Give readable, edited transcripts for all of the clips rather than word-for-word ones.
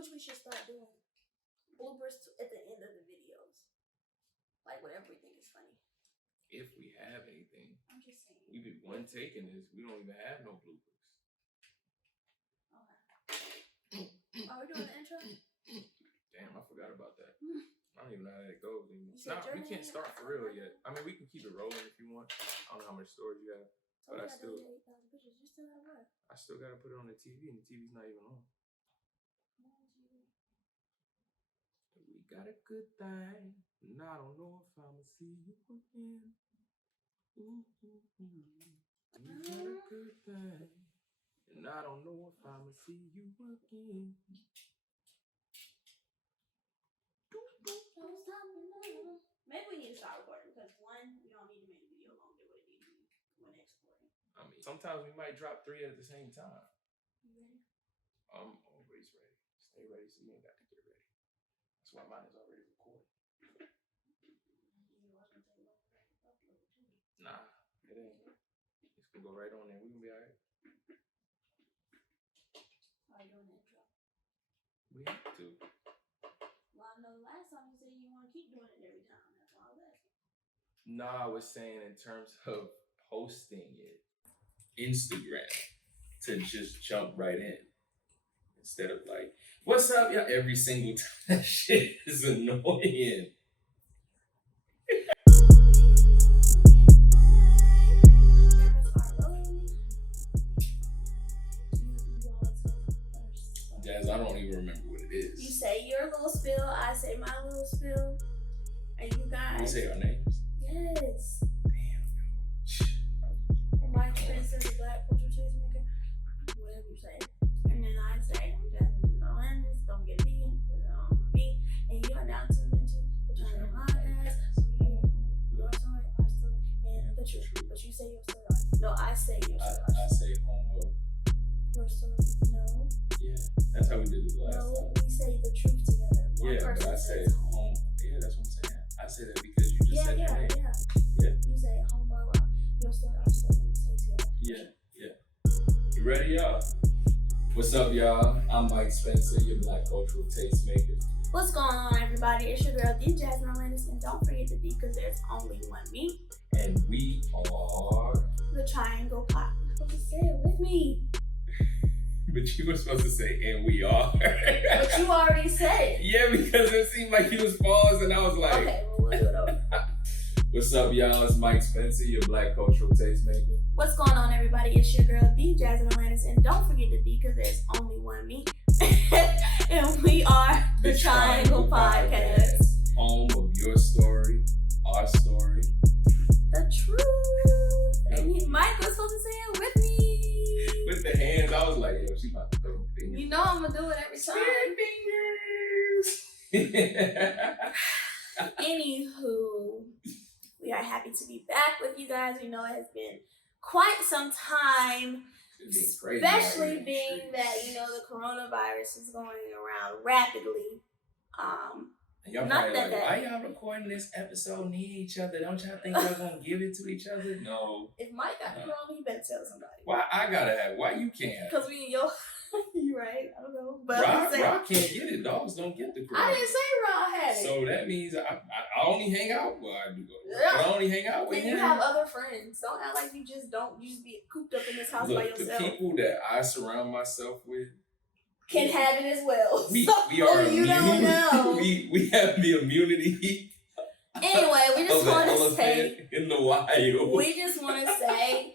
Which we should start doing bloopers at the end of the videos, like whatever we think is funny. If we have anything. I'm just saying. We've been one taking this. We don't even have no bloopers. Okay. Are we doing the intro? Damn, I forgot about that. I don't even know how that goes anymore. Nah, we can't start for real yet. I mean, we can keep it rolling if you want. I don't know how much storage you have, but I still gotta put it on the TV, and the TV's not even on. We got a good thing, and I don't know if I'ma see you again. We got a good thing, and I don't know if I'ma see you again. Maybe we need to start recording because one, we don't need to make the video longer than what it needs to be when exporting. I mean, sometimes we might drop 3 at the same time. You ready? I'm always ready. Stay ready so you ain't got to get ready. That's why mine is already recorded. Nah, it ain't. It's gonna go right on there. We gonna be alright. How you doing the intro? We have to. Well, I know last time you said you want to keep doing it every time. That's why I was asking. Nah, I was saying in terms of posting it, Instagram, to just jump right in. Instead of like, what's up, y'all? Every single time. That shit is annoying. Jazz, I don't even remember what it is. You say your little spill, I say my little spill, and you guys. We say our names? Yes. Damn. My experience as a black cultural tastemaker, whatever you say. And then I say, I'm Jasmine Melendez, don't get vegan, put it on me. And you are now tuned into the China Podcast. Your story, our story, and the truth. But you say your story. No, I say your story. I say homo. Your story. No. Yeah, that's how we did it last time. No, we say the truth together. One But I say homo. Yeah, that's what I'm saying. I say that because you just said your name. Yeah. You say homo, your story, our story, we say together. Yeah. You ready, y'all? What's up, y'all? I'm Mike Spencer, your black cultural tastemaker. What's going on, everybody? It's your girl, D. Jasmine Melendez, and don't forget the D because there's only one me. And we are... The Triangle Pop. You're supposed to say it with me. But you were supposed to say, and we are. But you already said it. Yeah, because it seemed like you was paused, and I was like... Okay, well, we'll do it over. What's up, y'all? It's Mike Spencer, your black cultural tastemaker. What's going on, everybody? It's your girl, D. Jasmine Melendez, and don't forget the D because there's only one me. And we are the Triangle Podcast. Home of your story, our story. The truth. And Mike was supposed to say it with me. With the hands, I was like, yo, she about to throw fingers. You know I'm going to do it every time. Fingers. Anywho, we are happy to be back with you guys. We know it has been quite some time. Especially being that, the coronavirus is going around rapidly. Y'all not that that why y'all recording this episode near each other? Don't y'all think y'all gonna give it to each other? No. If Mike got the corona, he better tell somebody. Why I gotta have? Why you can't? Because you right. I don't know. But Rob can't get it. Dogs don't get the corona. I didn't say Rob had it. So that means I only hang out. Well, I do go. But I only hang out with him. You have other friends. Don't act like you just be cooped up in this house by yourself. The people that I surround myself with can have it as well. We are immune. Don't know. we have the immunity. Anyway, we just want to say in the wild. We just want to say,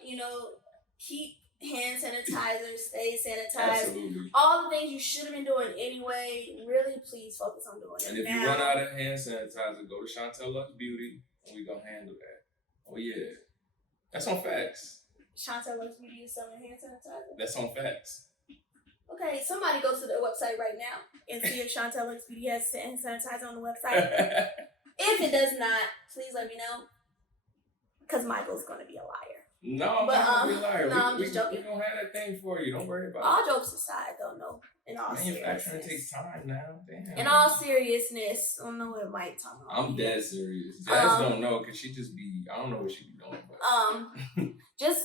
keep hand sanitizer, stay sanitized. Absolutely. All the things you should have been doing anyway. Really, please focus on doing it. And if you run out of hand sanitizer, go to Chantel Lux Beauty, and we gonna handle that. Oh yeah, that's on facts. Chantel Lux Beauty is selling hand sanitizer. That's on facts. Okay, somebody go to their website right now and see if Chantel Lux Beauty has hand sanitizer on the website. If it does not, please let me know. Because Michael's going to be a liar. No, I'm not going to be a liar. No, I'm just joking. We're going to have that thing for you. Don't worry about it. All jokes aside, though, no. In all Manufacturing seriousness. takes time now. Damn. In all seriousness, I don't know what Mike talking about. I'm dead serious. Jazz don't know because she just be, I don't know what she be doing. But. Just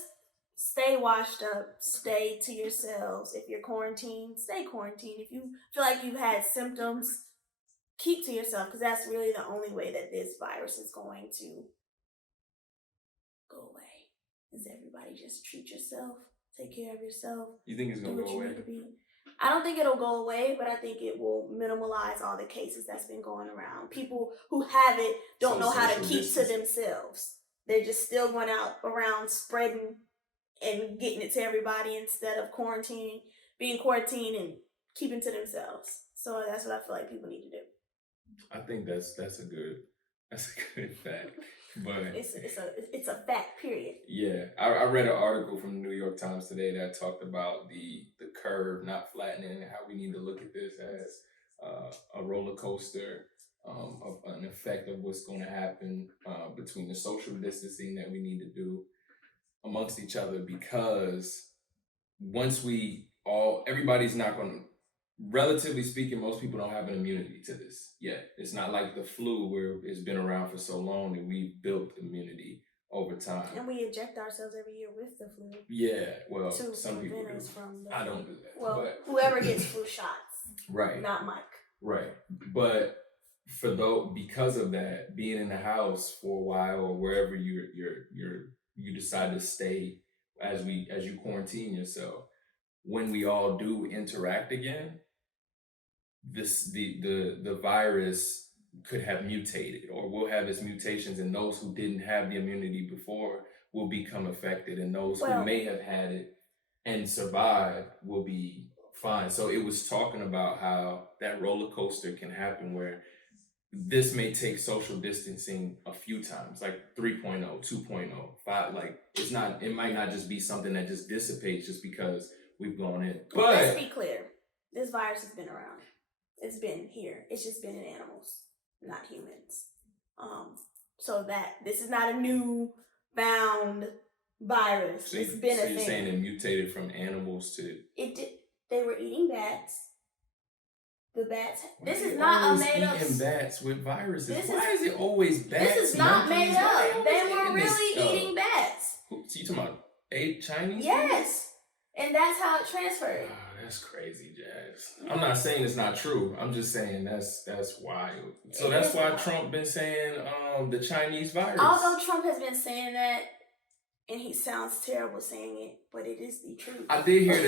stay washed up, stay to yourselves. If you're quarantined, stay quarantined. If you feel like you've had symptoms, keep to yourself, because that's really the only way that this virus is going to go away. Is everybody just treat yourself, take care of yourself. You think it's do gonna what go you away? need to be. I don't think it'll go away, but I think it will minimalize all the cases that's been going around. People who have it don't know how to social keep distance. to themselves. They're just still going out around spreading and getting it to everybody instead of being quarantined and keeping to themselves. So that's what I feel like people need to do. I think that's a good fact. But it's a fact, period. yeah, I read an article from the New York Times today that talked about the curve not flattening and how we need to look at this as a roller coaster of an effect of what's going to happen between the social distancing that we need to do amongst each other, because once everybody's not going to, relatively speaking, most people don't have an immunity to this yet. It's not like the flu where it's been around for so long and we've built immunity over time. And we inject ourselves every year with the flu. Yeah, well, to some people do. From the I don't do that. Well, but whoever gets flu shots. Right. Not Mike. Right. But because of that, being in the house for a while or wherever you decide to stay as you quarantine yourself, when we all do interact again, the virus could have mutated, or will have its mutations, and those who didn't have the immunity before will become affected, and those who may have had it and survived will be fine. So it was talking about how that roller coaster can happen, where this may take social distancing a few times, like 3.0, 2.0, 5. Like it might not just be something that just dissipates just because we've gone in. But let's be clear, this virus has been around. It's been here. It's just been in animals, not humans. So that this is not a new found virus. It's been a thing. You're saying it mutated from animals to... It did. They were eating bats. The bats. This is not a made up. Eating bats with viruses. Why is it always bats? This is not made up. They were really eating bats. So you talking about Chinese? Yes, and that's how it transferred. That's crazy, Jazz. I'm not saying it's not true. I'm just saying that's wild. So that's why Trump been saying the Chinese virus. Although Trump has been saying that, and he sounds terrible saying it, but it is the truth. I did hear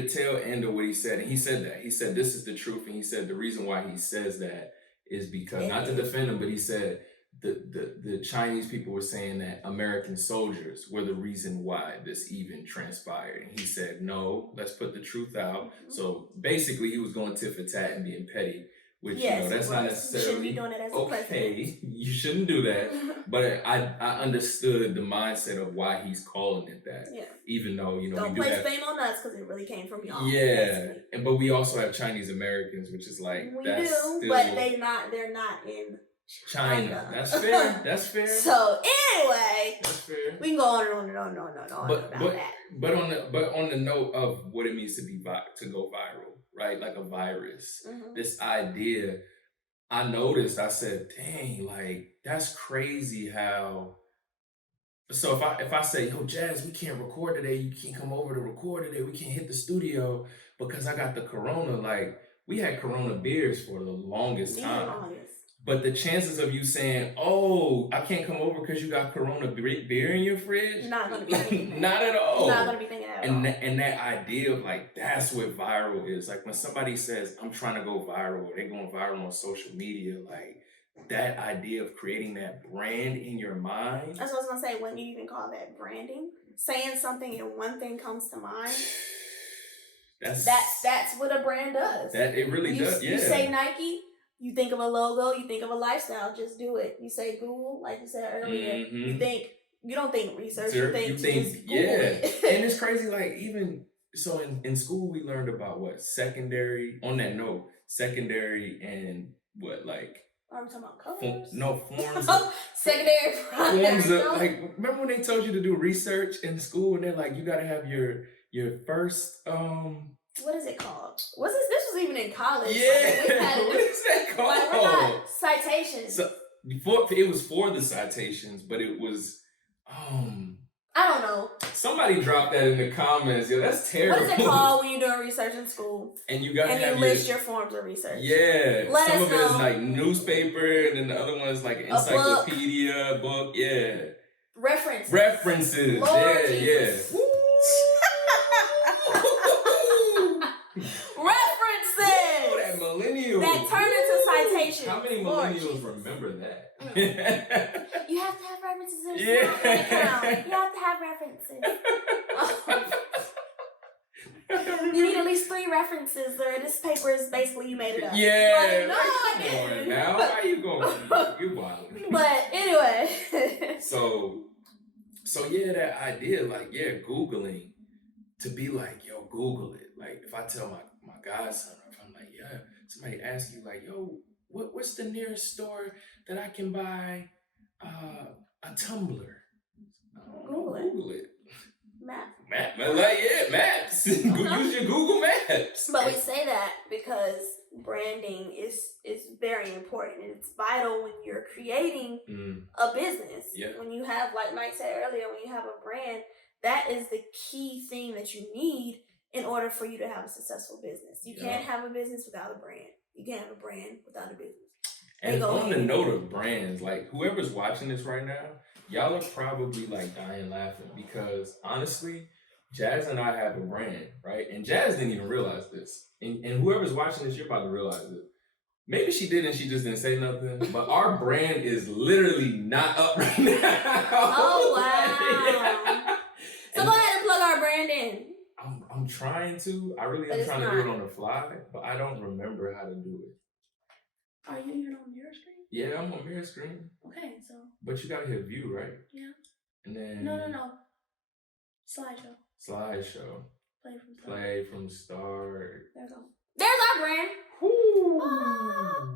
the tail end of what he said. And he said that. He said this is the truth, and he said the reason why he says that is because, not to defend him, but he said the Chinese people were saying that American soldiers were the reason why this even transpired. And he said, no, let's put the truth out. Mm-hmm. So basically he was going tit for tat and being petty, which, that's not necessarily... You shouldn't be doing it as a president. You shouldn't do that. But I understood the mindset of why he's calling it that. Yeah. Even though, don't place blame on us, because it really came from y'all. Yeah. But we also have Chinese Americans, which is like... We do, but they're not in... China. That's fair. That's fair. So anyway, that's fair. We can go on and on about that. But on the note of what it means to go viral, right? Like a virus. Mm-hmm. This idea, I noticed. I said, "Dang, like that's crazy how." So if I say, "Yo, Jazz, we can't record today. You can't come over to record today. We can't hit the studio because I got the corona." Like we had corona beers for the longest time. But the chances of you saying, "Oh, I can't come over because you got Corona beer in your fridge," not gonna be not at all. Not gonna be thinking at all. And that idea of like that's what viral is. Like when somebody says, "I'm trying to go viral," or they're going viral on social media, like that idea of creating that brand in your mind. That's what I was gonna say. Wouldn't you even call that branding? Saying something and one thing comes to mind. That's what a brand does. That it really does. Yeah. You say Nike. You think of a logo, you think of a lifestyle, just do it. You say Google, like you said earlier, mm-hmm. You don't think research, you think just Google it. And it's crazy, like even, so in school we learned about secondary and what, like. Are we talking about colors? Forms. Secondary, primary. Forms of, like, remember when they told you to do research in school and they're like, you gotta have your first, what is it called? This was even in college. Yeah. What is that called? Like, we're not citations. So it was for the citations, but it was I don't know. Somebody dropped that in the comments. Yo, that's terrible. What is it called when you're doing research in school? And you got and to you list your forms of research. Yeah. Let Some us of it is know. like newspaper, and then the other one is like encyclopedia, book. Yeah. References. Lord Yeah, Jesus. yeah. References. That millennial. That turn into citations. How many Lord millennials Jesus. remember that? You have to have references in Yeah. your account. You have to have references. You need at least 3 references, or this paper is basically you made it up. Yeah. Like, no, I didn't. Now, how you going? You're wild. But anyway. So yeah, that idea, like, Googling, to be like, yo, Google it. Like, if I tell my godson, or if I'm like, yeah, somebody asks you, like, yo, what's the nearest store that I can buy a tumbler? Google it. Maps. Use your Google Maps. But we say that because branding is very important, and it's vital when you're creating a business. Yeah. When you have, like Mike said earlier, when you have a brand, that is the key thing that you need in order for you to have a successful business. You can't have a business without a brand. You can't have a brand without a business. And on the note of brands, like, whoever's watching this right now, y'all are probably like dying laughing, because honestly, Jazz and I have a brand, right? And Jazz didn't even realize this. And whoever's watching this, you're about to realize it. Maybe she did and she just didn't say nothing, but our brand is literally not up right now. Oh, wow. So go ahead and plug our brand in. I'm trying to. I really am trying to do it on the fly, but I don't remember how to do it. Are you even on mirror screen? Yeah, I'm on mirror screen. Okay, so. But you gotta hit view, right? Yeah. And then. No. Slideshow. Play from start. There we go. There's our brand.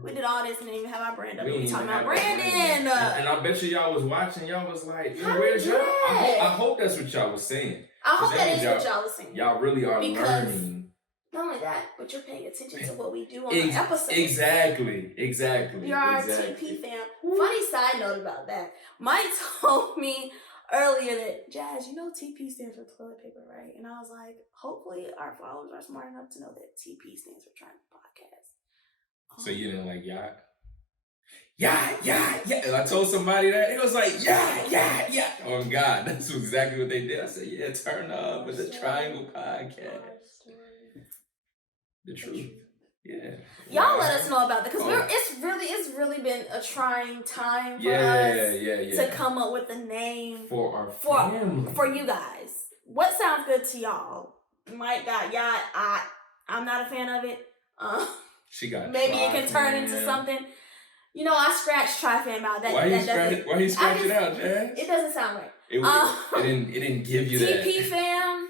We did all this and didn't even have our brand up. We talking about branding. And I bet y'all was watching. Y'all was like, where's y'all? I hope that's what y'all was saying. I hope that is what y'all was saying. Y'all really are learning. Not only that, but you're paying attention to what we do on the episode. Exactly. You're our TP fam. Funny side note about that. Mike told me earlier that, Jazz, you know TP stands for toilet paper, right? And I was like, hopefully our followers are smart enough to know that TP stands for Trying Podcast. So you didn't like yacht? Yeah. And I told somebody that. It was like, yeah. Oh, God. That's exactly what they did. I said, yeah, turn up with the Triangle Podcast. The truth. Yeah. Y'all let us know about that, because it's really been a trying time for us to come up with a name for our family. For you guys. What sounds good to y'all? Mike got yacht. I'm not a fan of it. She got maybe it can turn into something. You know, I scratched Tri-Fam out. Why you scratch it out, Jazz? It doesn't sound right. It didn't give you that. TP fam.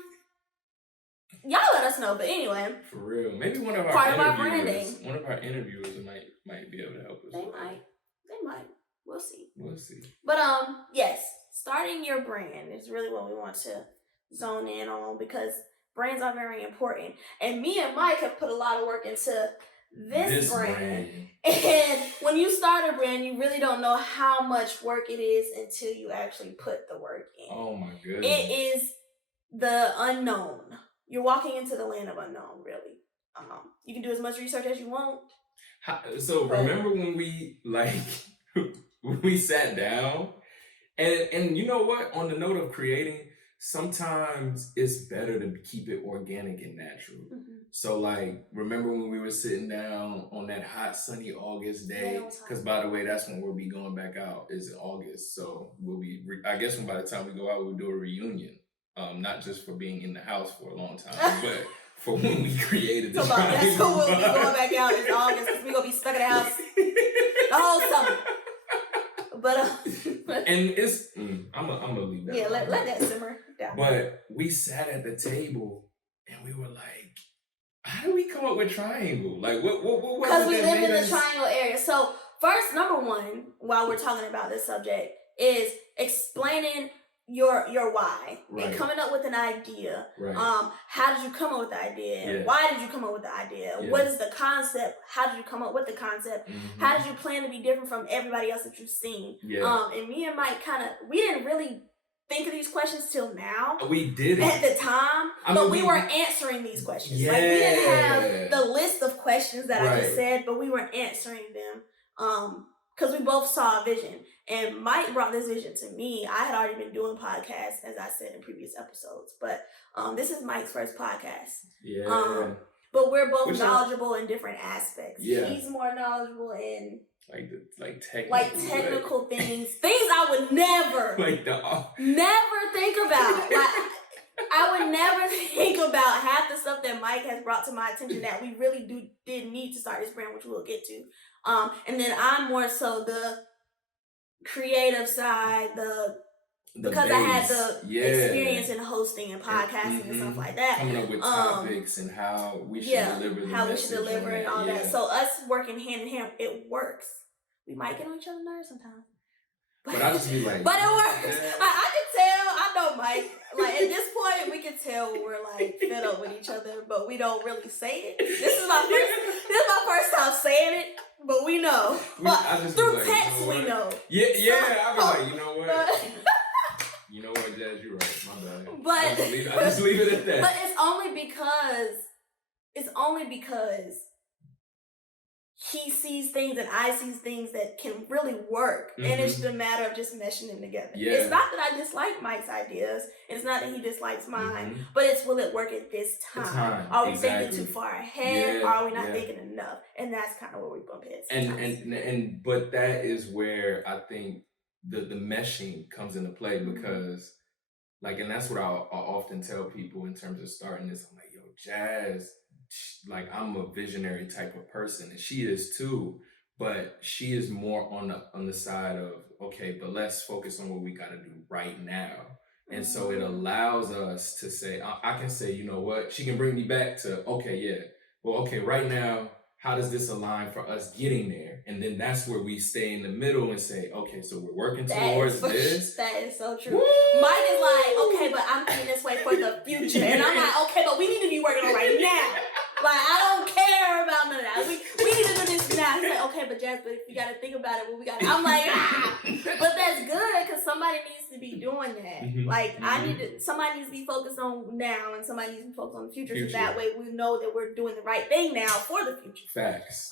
Y'all let us know, but anyway. For real. Maybe one of our interviewers might be able to help us. They might. We'll see. But yes, starting your brand is really what we want to zone in on, because brands are very important. And me and Mike have put a lot of work into this brand. And when you start a brand, you really don't know how much work it is until you actually put the work in. Oh my goodness. It is the unknown. You're walking into the land of unknown, really. You can do as much research as you want. Remember when we sat down, and you know what? On the note of creating, sometimes it's better to keep it organic and natural. Mm-hmm. So, like, remember when we were sitting down on that hot, sunny August day? Because, by the way, that's when we'll be going back out, is in August. So, we'll be, I guess by the time we go out, we'll do a reunion. Not just for being in the house for a long time, but for when we created this. That's when we'll be going back out in August, because we're going to be stuck in the house the whole summer. But and it's, I'm gonna leave that. Yeah, let that simmer down. But we sat at the table and we were like, how do we come up with triangle? Like, what was it? Because we live in the triangle area. So first, number one, while we're talking about this subject, is explaining your why, right, and coming up with an idea. Right. How did you come up with the idea? Yeah. Why did you come up with the idea? Yeah. What is the concept? How did you come up with the concept? Mm-hmm. How did you plan to be different from everybody else that you've seen? Yeah. And me and Mike we didn't really think of these questions till now. We didn't. At the time, but we weren't answering these questions. Like, we didn't have the list of questions that I just said, but we weren't answering them. Because we both saw a vision. And Mike brought this vision to me. I had already been doing podcasts, as I said in previous episodes. But this is Mike's first podcast. Yeah. But we're both knowledgeable in different aspects. Yeah. He's more knowledgeable in technical things I would never think about. Like, I would never think about half the stuff that Mike has brought to my attention that we really did need to start this brand, which we'll get to. And then I'm more so the creative side, because I had the experience in hosting and podcasting and stuff like that. Coming up with topics and how we should deliver and all that. So us working hand in hand, it works. We might get on each other's nerves sometimes. But I just be like, but it works. I can tell. I know Mike. Like, at this point, we can tell we're like fed up with each other, but we don't really say it. This is my first time saying it, but we know. Through text, we know. Yeah. I be like, you know what? You know what, Jazz? You're right. My bad. But I just leave it at that. But it's only because he sees things and I see things that can really work. And it's just a matter of just meshing them together. Yeah. It's not that I dislike Mike's ideas. It's not that he dislikes mine. But it's, will it work at this time? Are we thinking too far ahead? Or are we not thinking enough? And that's kind of where we bump heads. But that is where I think the meshing comes into play, because and that's what I often tell people in terms of starting this. I'm like, yo, Jazz, like, I'm a visionary type of person, and she is too, but she is more on the side of, okay, but let's focus on what we got to do right now. And so it allows us to say, I can say, you know what, she can bring me back to, okay, right now, how does this align for us getting there? And then that's where we stay in the middle and say, okay, so we're working towards this. That is so true. Woo! Mike is like, okay, but I'm thinking this way for the future. And I'm like, okay, but we need to be working on right now. Like, I don't care about none of that. We need to do this now. He's like, okay, but Jazz, but if you got to think about it, we got to. I'm like, But that's good, because somebody needs to be doing that. Like, somebody needs to be focused on now, and somebody needs to be focused on the future. So that way we know that we're doing the right thing now for the future. Facts.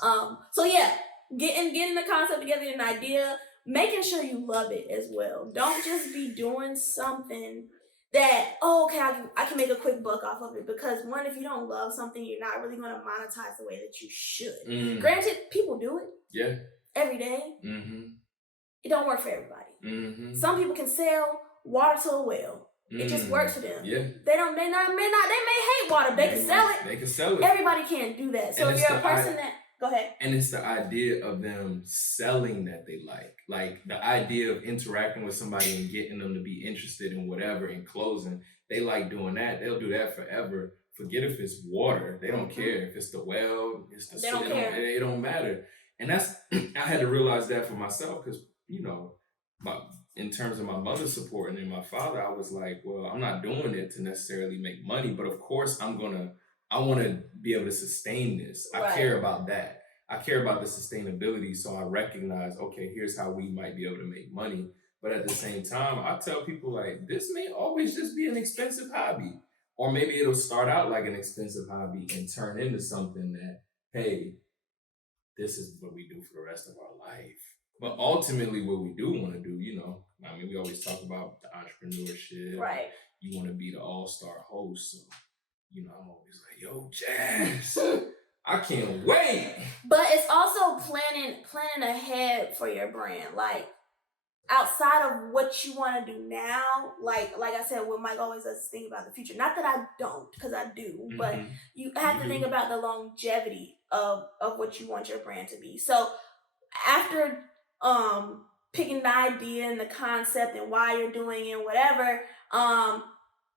So yeah, getting the concept together, an idea, making sure you love it as well. Don't just be doing something that, I can make a quick buck off of it. Because one, if you don't love something, you're not really going to monetize the way that you should. Granted, people do it. Yeah. Every day. It don't work for everybody. Some people can sell water to a well. It just works for them. Yeah. They may hate water. They can sell it. They can sell it. Everybody can't do that. So if you're a person go ahead. And it's the idea of them selling that they like. Like, the idea of interacting with somebody and getting them to be interested in whatever and closing. They like doing that. They'll do that forever. Forget if it's water. They don't care. If it's the well, it's the they don't care. It don't matter. And that's, I had to realize that for myself, because, you know, in terms of my mother's support and then my father, I was like, well, I'm not doing it to necessarily make money, but of course I want to be able to sustain this. I care about that. I care about the sustainability. So I recognize, okay, here's how we might be able to make money. But at the same time, I tell people, like, this may always just be an expensive hobby. Or maybe it'll start out like an expensive hobby and turn into something that, hey, this is what we do for the rest of our life. But ultimately, what we do want to do, you know, I mean, we always talk about the entrepreneurship. Right. You want to be the all-star host. So, you know, I'm always like, yo, Jazz, I can't wait. But it's also planning ahead for your brand. Like, outside of what you want to do now, like I said, what Mike always does is think about the future. Not that I don't, because I do, but you have to think about the longevity of what you want your brand to be. So after picking the idea and the concept and why you're doing it and whatever,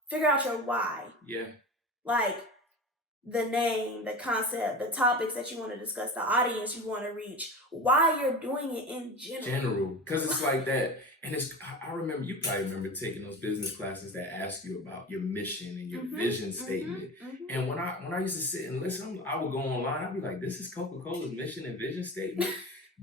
figure out your why. Yeah. Like, the name, the concept, the topics that you want to discuss, the audience you want to reach, why you're doing it in general. Because it's like that. And I remember, you probably remember taking those business classes that ask you about your mission and your vision statement. And when I used to sit and listen, I would go online, I'd be like, this is Coca-Cola's mission and vision statement.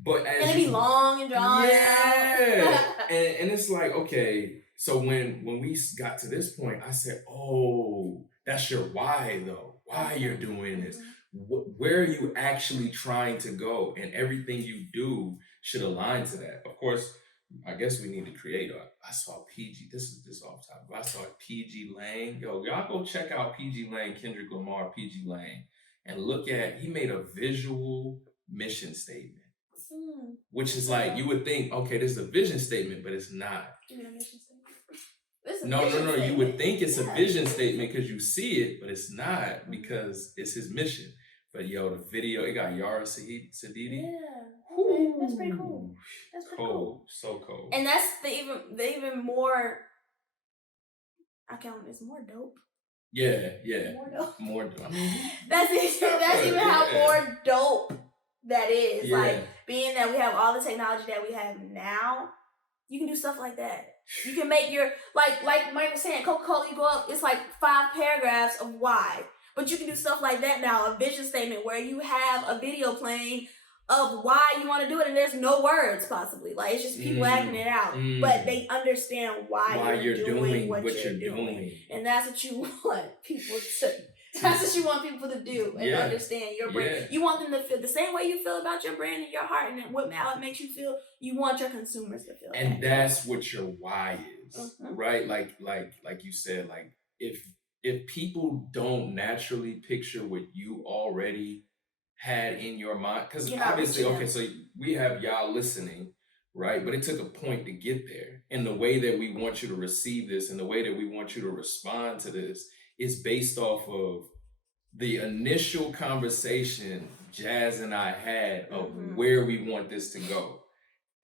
But as it'd be long and drawn out. And it's like, okay, So when we got to this point, I said, oh, that's your why though. Why you're doing this. Where are you actually trying to go? And everything you do should align to that. Of course, I guess we need to create I saw PG, this is this off topic, but I saw PG Lang. Yo, y'all go check out PG Lang, Kendrick Lamar, PG Lang, and look at, he made a visual mission statement. Which is like, you would think, okay, this is a vision statement, but it's not. You mean a mission statement? No. You would think it's a vision statement because you see it, but it's not because it's his mission. But yo, the video, it got Yara Sadidi. Yeah. Okay, that's pretty cool. That's pretty cool. So cold. And that's the even more, I count it as more dope. Yeah. More dope. I mean, that's even how more dope that is. Yeah. Like, being that we have all the technology that we have now, you can do stuff like that. You can make your, like Mike was saying, Coca-Cola, you go up, it's like 5 paragraphs of why. But you can do stuff like that now, a vision statement where you have a video playing of why you want to do it, and there's no words possibly. Like, it's just people acting it out. But they understand why you're doing what you're doing. And that's what you want people to, that's what you want people to do and understand your brand. Yeah. You want them to feel the same way you feel about your brand in your heart, and what how it makes you feel. You want your consumers to feel. And that's what your why is, right? Like you said, like if people don't naturally picture what you already had in your mind, because obviously, okay, so we have y'all listening, right? But it took a point to get there, and the way that we want you to receive this, and the way that we want you to respond to this, is based off of the initial conversation Jazz and I had of where we want this to go.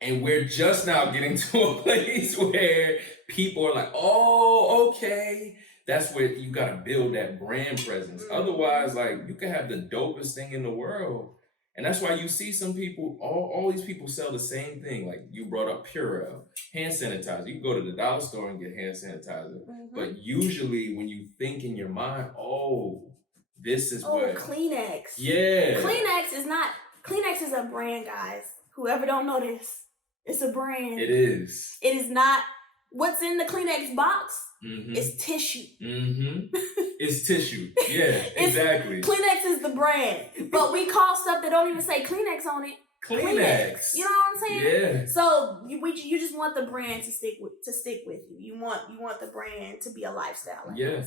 And we're just now getting to a place where people are like, oh, okay. That's where you got to build that brand presence. Otherwise, like, you can have the dopest thing in the world. And that's why you see some people, all these people sell the same thing. Like you brought up Purell, hand sanitizer. You can go to the dollar store and get hand sanitizer. But usually when you think in your mind, oh, this is what. Kleenex. Yeah. Kleenex is a brand, guys. Whoever don't know this, it's a brand. It is. It is not, what's in the Kleenex box is tissue. It's tissue. Yeah, exactly. Kleenex is the brand. But we call stuff that don't even say Kleenex on it Kleenex. You know what I'm saying? Yeah. So you just want the brand to stick with you. You want the brand to be a lifestyle. Like yeah.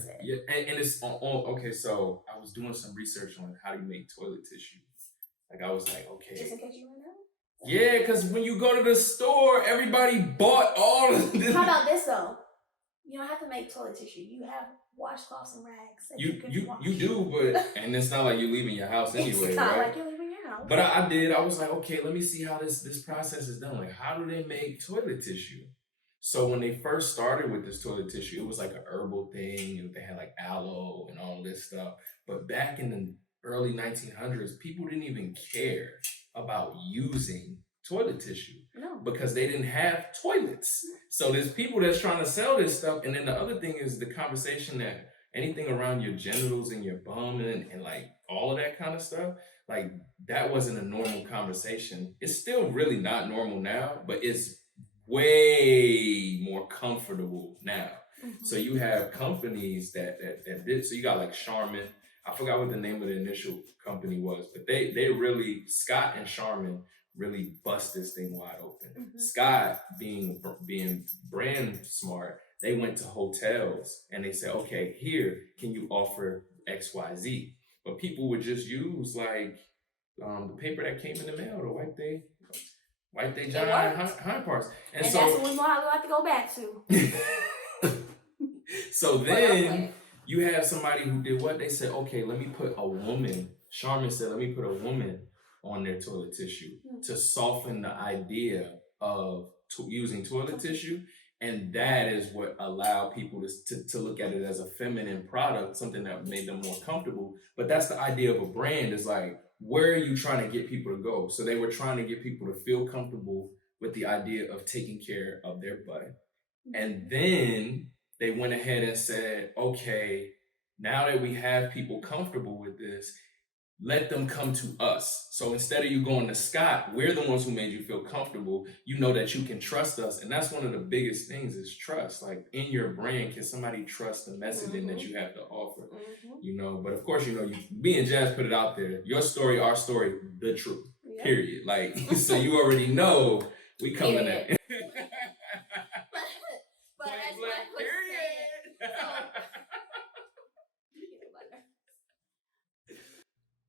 And it's okay. So I was doing some research on how do you make toilet tissue. Like I was like, okay. Just in case you don't know. Yeah, because when you go to the store, everybody bought all of this. How about this though? You don't have to make toilet tissue. You have washcloths and rags. You do, but and it's not like you're leaving your house anyway, it's not right? like you're leaving your house. But I did. I was like, okay, let me see how this process is done. Like, how do they make toilet tissue? So when they first started with this toilet tissue, it was like an herbal thing, and they had like aloe and all this stuff. But back in the early 1900s, people didn't even care about using toilet tissue because they didn't have toilets. So there's people that's trying to sell this stuff. And then the other thing is the conversation that anything around your genitals and your bum and like all of that kind of stuff, like that wasn't a normal conversation. It's still really not normal now, but it's way more comfortable now. So you have companies that did, so you got like Charmin. I forgot what the name of the initial company was, but they really, Scott and Charmin really bust this thing wide open. Scott being brand smart, they went to hotels and they said, okay, here, can you offer XYZ? But people would just use like the paper that came in the mail to wipe their giant hind parts. And so that's what we have to go back to. So then you have somebody who did what? They said, okay, let me put a woman. Charmin said, let me put a woman on their toilet tissue to soften the idea of using toilet tissue. And that is what allowed people to look at it as a feminine product, something that made them more comfortable. But that's the idea of a brand, is like, where are you trying to get people to go? So they were trying to get people to feel comfortable with the idea of taking care of their butt. And then they went ahead and said, okay, now that we have people comfortable with this, let them come to us. So instead of you going to Scott, we're the ones who made you feel comfortable. You know that you can trust us. And that's one of the biggest things is trust. Like in your brand, can somebody trust the messaging that you have to offer? You know, but of course, you know, me and Jazz put it out there. Your story, our story, the truth. Yep. Period. Like, so you already know we coming at it. But as Mike was saying,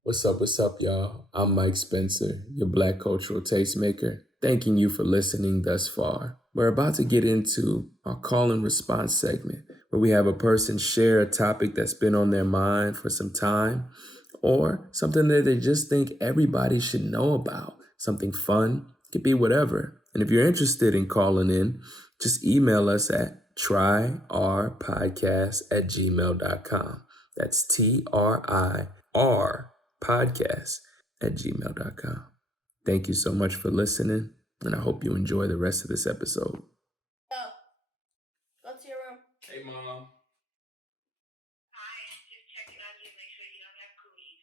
What's up, y'all? I'm Mike Spencer, your Black cultural tastemaker, thanking you for listening thus far. We're about to get into our call and response segment, where we have a person share a topic that's been on their mind for some time, or something that they just think everybody should know about. Something fun, could be whatever. And if you're interested in calling in, just email us at triourpodcast@gmail.com. That's TRIR podcast@gmail.com. Thank you so much for listening, and I hope you enjoy the rest of this episode. Go to your room. Hey, Mom. Hi, just checking on you, make sure you don't have cooties.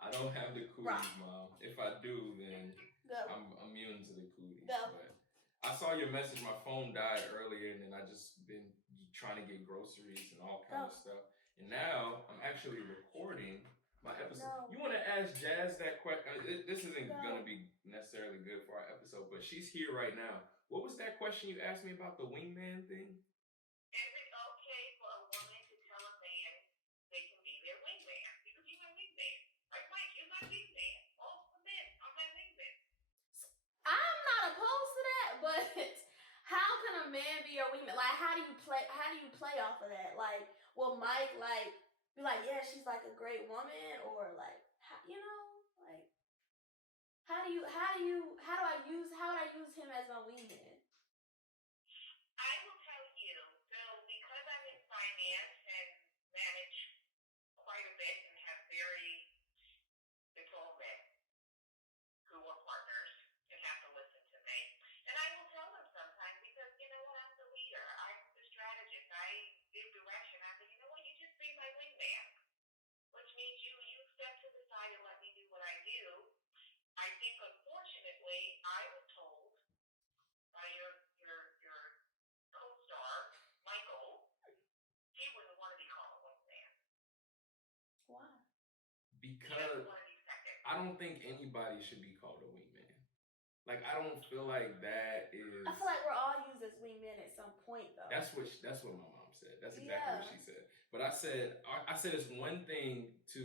I don't have the cooties, right. Mom. If I do, then I'm immune to the cooties. But I saw your message. My phone died earlier, and then I just been trying to get groceries and all kind of stuff. And now I'm actually recording my episode. No. You want to ask Jazz that question? This isn't going to be necessarily good for our episode, but she's here right now. What was that question you asked me about the wingman thing? Is it okay for a woman to tell a man they can be their wingman? Because you're my wingman. Like, Mike, you're my wingman. All the men are my wingman. I'm not opposed to that, but how can a man be your wingman? Like, how do you play off of that? Like, will Mike be like, yeah, she's like a great woman, or like, you know, like, how would I use him as my wingman? I will tell you, so because I'm in finance and manage quite a bit and have it's all men who are partners and have to listen to me. And I will tell them sometimes because, you know what, I'm the leader. I'm the strategist. I give direction. I say, you know what, you just be my wingman. Which means you step to the side and let me do what I do. I think, unfortunately, I was told by your co-star, Michael, he wouldn't want to be called a wingman. Why? Because I don't think anybody should be called a wingman. Like, I don't feel like that is... I feel like we're all used as wingmen at some point, though. That's what my mom said. That's exactly what she said. But I said it's one thing to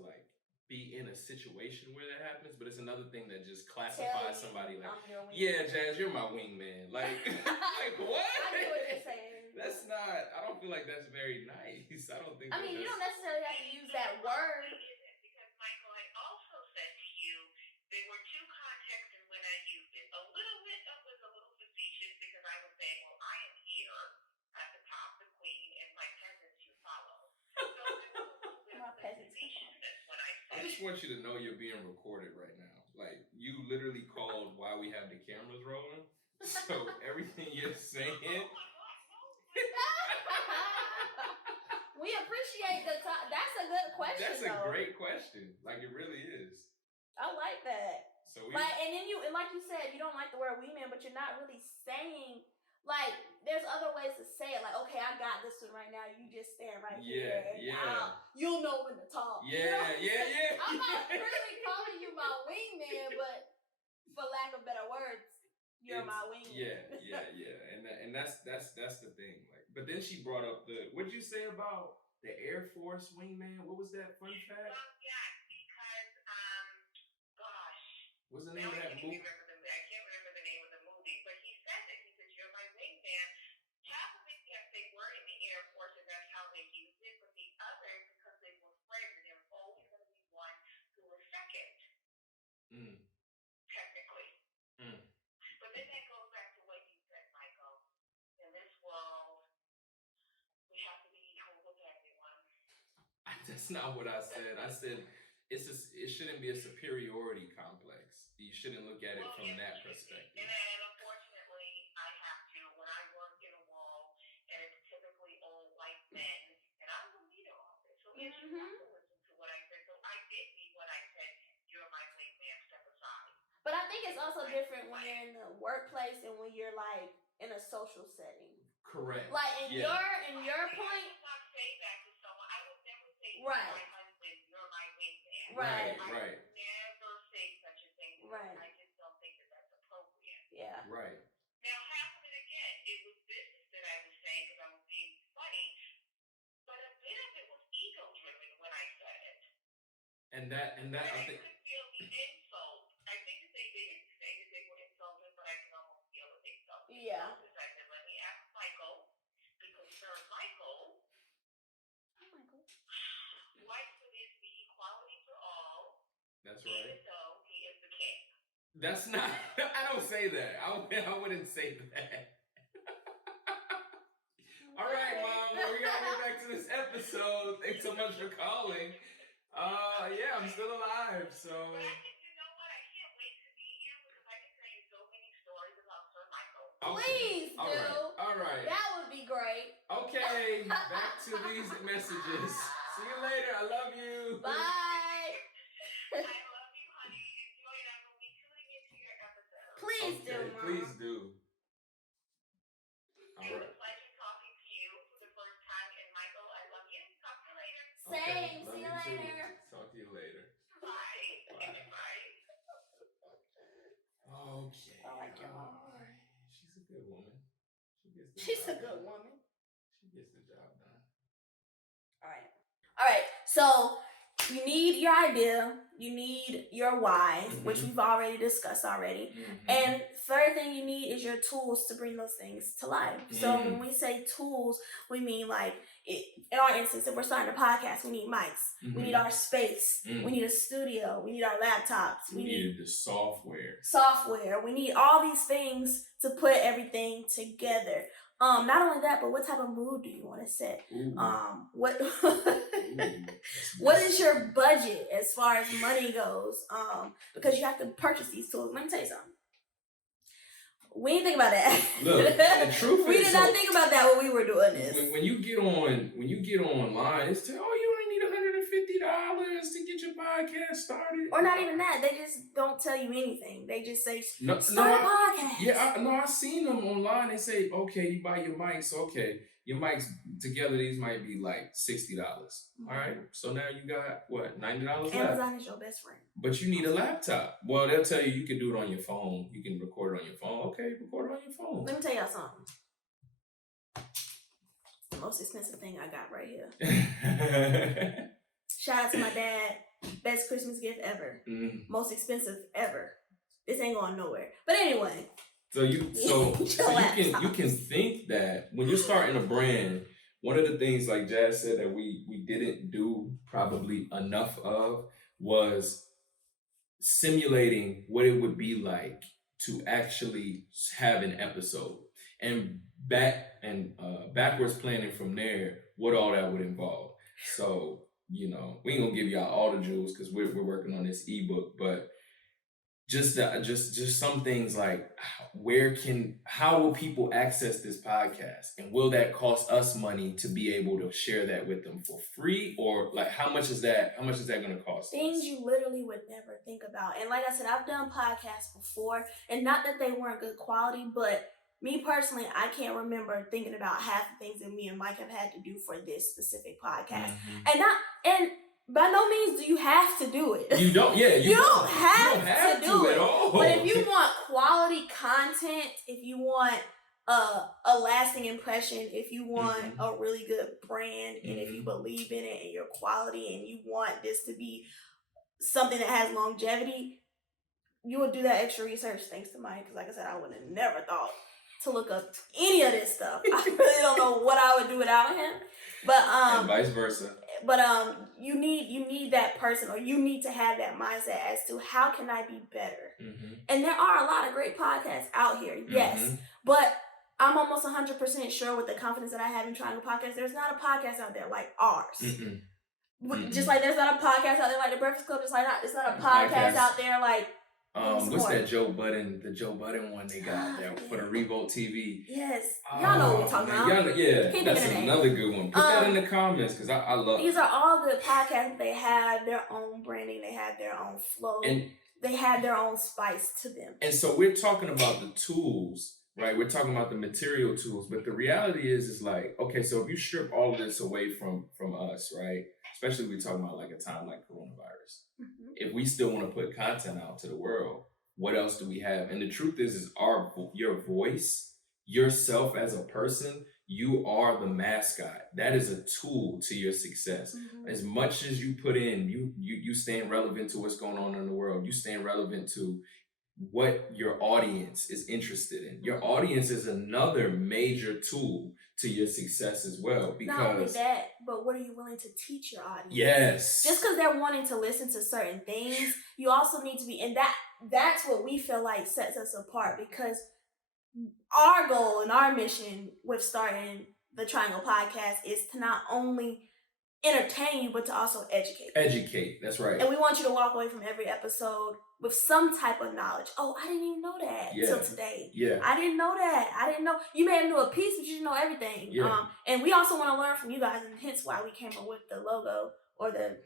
like be in a situation where that happens, but it's another thing that just classifies somebody like, yeah, Jazz, you're my wingman. Like, like what? I get what you're saying. That's not. I don't feel like that's very nice. I don't think. I mean, you don't necessarily have to use that word. Because Michael, I also said to you there were two contexts in when I used it. A little bit was a little facetious because I was saying, well, I am here at the top, the queen, and my peasants you follow. So there was a little bit of facetiousness when I said. I just want you to know you're being recorded right now. Like, you literally called while we have the cameras rolling. So everything you're saying. We appreciate the time. That's a good question. That's a great question. Like, it really is. I like that. So and like you said, you don't like the word wingman, but you're not really saying, like, there's other ways to say it. Like, okay, I got this one right now. You just stand right here. Yeah. You'll know when to talk. Yeah, you know? Yeah. I'm not really calling you my wingman, but for lack of better words, you're my wingman. Yeah. And that's the thing. Like, but then she brought up what'd you say about the Air Force wingman? What was that fun fact? Yeah, because gosh, what's the name of that movie? I can't remember the name of the movie, but he said that. He said, "You're my wingman." Half of it, yes, they were in the Air Force, and that's how they used it. But the other, because they were friends, and there was always going to be one who was second. Technically. But then that goes back to what you said, Michael. In this world, we have to be equal with everyone. That's not what I said. I said it shouldn't be a superiority complex. You shouldn't look at it from that perspective. And unfortunately, I have to. When I work in a wall, and it's typically all white men, and I'm the leader of it. So guess you have to listen to what I said. So I did mean what I said. You're my wingman, step aside. But I think it's also different when you're in the workplace and when you're like in a social setting. Correct. Like in your I point. would not say that to someone. I would never say to Right. my husband, "You're my wingman." Right. I would never say such a thing. Right. I just don't think that that's appropriate. Yeah. Right. Now, half of it again, it was business that I was saying because I was being funny, but a bit of it was ego driven when I said it. And that I think. could feel the insult. I think that they didn't say that they were insulted, but I can almost feel that they felt insulted. Yeah. I said, let me ask Michael, because Sir Michael likes for there to be equality for all. That's right. Even though he is the king. That's not. I don't say that. I wouldn't say that. All right, Mom. Well, we gotta get back to this episode. Thanks so much for calling. Yeah, I'm still alive. So. You know what? I can't wait to meet you because I can tell you so many stories about Sir Michael. Please do. All right. That would be great. Okay. Back to these messages. See you later. I love you. Bye. I love you, honey. Enjoy it. I will be tuning into your episode. Please do, Mom. Please do. All It was right. a pleasure talking to you for the first time. And Michael, I love you. Talk to you later. Same. Love See you too. later. Talk to you later. Bye. Bye. Bye. Okay. I like your mom. All right. She's a good woman. She's a good woman. She gets the job done. All right. So you need your idea. You need your why, which we've already discussed already. And third thing you need is your tools to bring those things to life. So when we say tools, we mean like, in our instance, if we're starting a podcast, we need mics. We need our space. We need a studio. We need our laptops. We need the software. We need all these things to put everything together. Not only that, but what type of mood do you want to set? What is your budget as far as money goes? Because you have to purchase these tools. Let me tell you something. We didn't think about that. Look, the truth we is, did not think about that when we were doing this. When you get online, it's you only need $150 to get your podcast started. Or not even that. They just don't tell you anything. They just say, start a podcast. Yeah, I seen them online. They say, okay, you buy your mics. Okay, your mics together, these might be like $60. All right, so now you got what, $90 left? Amazon is your best friend. But you need a laptop. Well, they'll tell you can do it on your phone. You can record it on your phone. Okay, record it on your phone. Let me tell y'all something. It's the most expensive thing I got right here. Shout out to my dad. Best Christmas gift ever. Most expensive ever. This ain't going nowhere. But anyway. So you can think that when you're starting a brand, one of the things like Jazz said that we didn't do probably enough of was simulating what it would be like to actually have an episode, and backwards planning from there what all that would involve. So, we ain't gonna give y'all all the jewels because we're working on this ebook, but just some things like how will people access this podcast, and will that cost us money to be able to share that with them for free, or like how much is that going to cost things us? You literally would never think about. And like I said, I've done podcasts before, and not that they weren't good quality, but me personally, I can't remember thinking about half the things that me and Mike have had to do for this specific podcast. And by no means do you have to do it. You don't, yeah. You don't have to do it at all. But if you want quality content, if you want a lasting impression, if you want a really good brand, and if you believe in it and your quality, and you want this to be something that has longevity, you would do that extra research, thanks to Mike. Because like I said, I would have never thought to look up any of this stuff. I really don't know what I would do without him. But and vice versa. But you need that person, or you need to have that mindset as to how can I be better. And there are a lot of great podcasts out here, yes, but I'm almost 100% sure with the confidence that I have in Triangle Podcast, there's not a podcast out there like ours. Just like there's not a podcast out there like The Breakfast Club. Just like it's not a podcast out there like What's that Joe Budden? The Joe Budden one they got there for the Revolt TV. Yes, y'all know what we're talking about. Yeah, that's another good one. Put that in the comments because I love. These are all good podcasts. They have their own branding. They have their own flow. And they have their own spice to them. And so we're talking about the tools, right? We're talking about the material tools, but the reality is like, okay, so if you strip all of this away from us, right? Especially if we're talking about like a time like coronavirus. Mm-hmm. If we still want to put content out to the world, what else do we have? And the truth is your voice, yourself as a person, you are the mascot. That is a tool to your success. Mm-hmm. As much as you put in, you staying relevant to what's going on in the world. You staying relevant to what your audience is interested in. Your audience is another major tool to your success as well. Because not only that, but what are you willing to teach your audience? Yes. Just because they're wanting to listen to certain things, you also need to be, and that's what we feel like sets us apart, because our goal and our mission with starting the Triangle Podcast is to not only entertain you, but to also educate. Educate, that's right. And we want you to walk away from every episode with some type of knowledge. Oh, I didn't even know that till today. Yeah. I didn't know that. I didn't know. You may have known a piece, but you didn't know everything. Yeah. And we also want to learn from you guys, and hence why we came up with the logo or the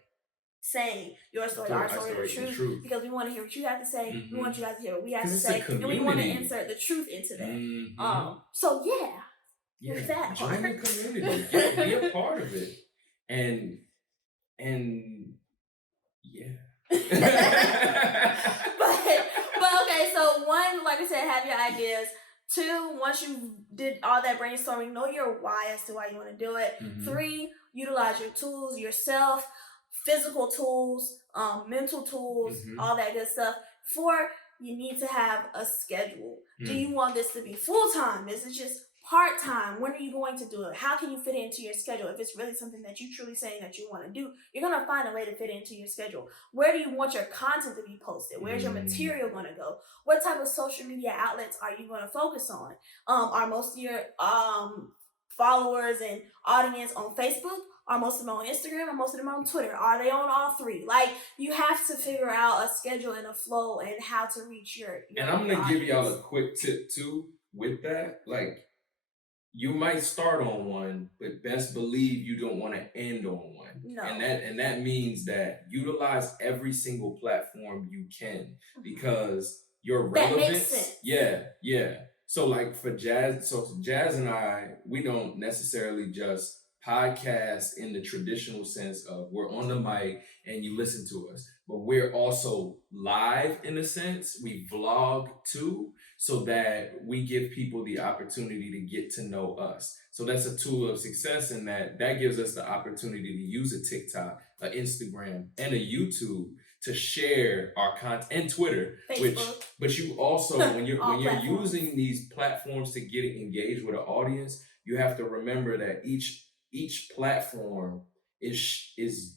saying, your story, our story, the truth. Because we want to hear what you have to say. Mm-hmm. We want you guys to hear what we have to say. And we want to insert the truth into that. Mm-hmm. So with that join the community. Be a part of it. And yeah. but okay, so one, like I said, have your ideas. Two, once you did all that brainstorming, know your why as to why you want to do it. Mm-hmm. 3, utilize your tools yourself, physical tools, mental tools, all that good stuff. 4, you need to have a schedule. Do you want this to be full-time? Is it just part-time? When are you going to do it? How can you fit it into your schedule? If it's really something that you truly saying that you want to do, you're going to find a way to fit it into your schedule. Where do you want your content to be posted? Where's your material going to go? What type of social media outlets are you going to focus on? Are most of your followers and audience on Facebook? Are most of them on Instagram? Or most of them on Twitter? Are they on all 3? Like, you have to figure out a schedule and a flow and how to reach your and I'm going to give y'all a quick tip too with that. Like, you might start on one, but best believe you don't want to end on one. No. And that means that utilize every single platform you can, because your relevance. That makes sense. Yeah. So like for Jazz and I, we don't necessarily just podcast in the traditional sense of we're on the mic and you listen to us, but we're also live in a sense. We vlog too, so that we give people the opportunity to get to know us. So that's a tool of success, in that gives us the opportunity to use a TikTok, an Instagram, and a YouTube to share our content, and Twitter. Facebook. But you also, when you're using these platforms to get engaged with an audience, you have to remember that each platform is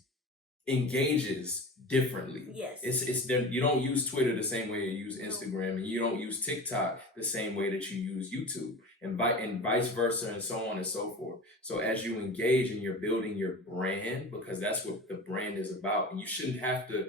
engages differently. Yes. It's you don't use Twitter the same way you use Instagram, and you don't use TikTok the same way that you use YouTube, and vice versa, and so on and so forth. So as you engage and you're building your brand, because that's what the brand is about, and you shouldn't have to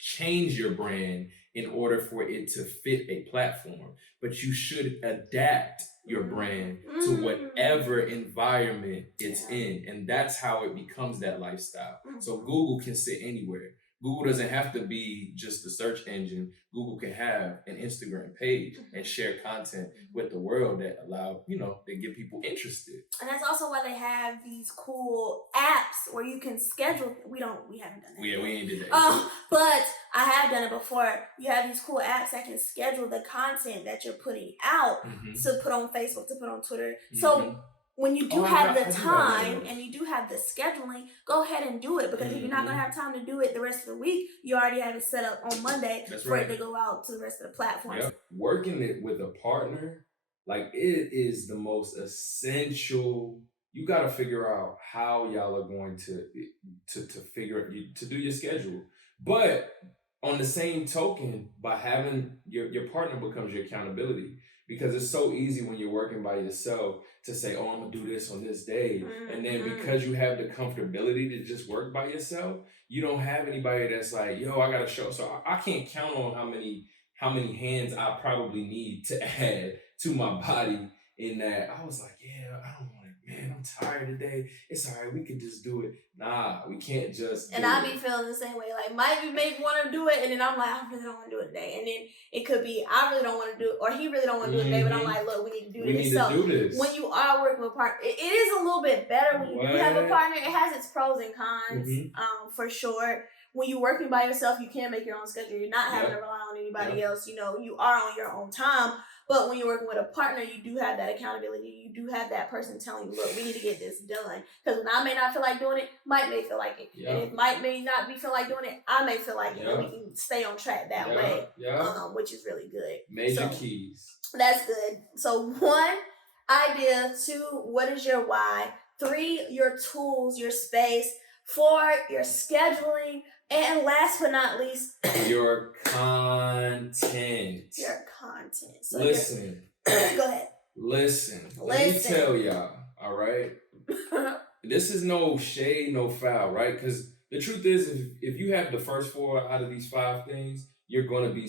change your brand in order for it to fit a platform, but you should adapt your brand to whatever environment it's in. And that's how it becomes that lifestyle. So Google can sit anywhere. Google doesn't have to be just the search engine. Google can have an Instagram page and share content with the world that that get people interested. And that's also why they have these cool apps where you can schedule. We haven't done that. Yeah, we ain't did that. But I have done it before. You have these cool apps that can schedule the content that you're putting out to put on Facebook, to put on Twitter. So when you do have the time and you do have the scheduling, go ahead and do it, because if you're not going to have time to do it the rest of the week, you already have it set up on Monday it to go out to the rest of the platforms. Yep. Working it with a partner, like, it is the most essential. You got to figure out how y'all are going to do your schedule. But on the same token, by having your partner becomes your accountability, because it's so easy when you're working by yourself to say, I'm going to do this on this day. And then because you have the comfortability to just work by yourself, you don't have anybody that's like, yo, I got to show. So I can't count on how many hands I probably need to add to my body. In that, I was like, yeah, I don't want it, man. I'm tired today. It's all right. We could just do it. Nah, we can't just. And I be feeling the same way. Like, might be maybe want to do it, and then I'm like, I really don't want to do it today. And then it could be I really don't want to do it, or he really don't want to do it today. But I'm like, look, we need to do this. So when you are working with a partner, it is a little bit better when you do have a partner. It has its pros and cons, for sure. When you're working by yourself, you can make your own schedule. You're not having to rely on anybody else. You know, you are on your own time. But when you're working with a partner, you do have that accountability. You do have that person telling you, look, we need to get this done. Because when I may not feel like doing it, Mike may feel like it. And if Mike may not feel like doing it, I may feel like it. And we can stay on track that way, which is really good. Major keys. That's good. So 1, idea. 2, what is your why? 3, your tools, your space. 4, your scheduling. And last but not least, your content. Your content. So listen. Go ahead. Listen. Let me tell y'all, all right? This is no shade, no foul, right? Because the truth is, if you have the first 4 out of these 5 things, you're going to be,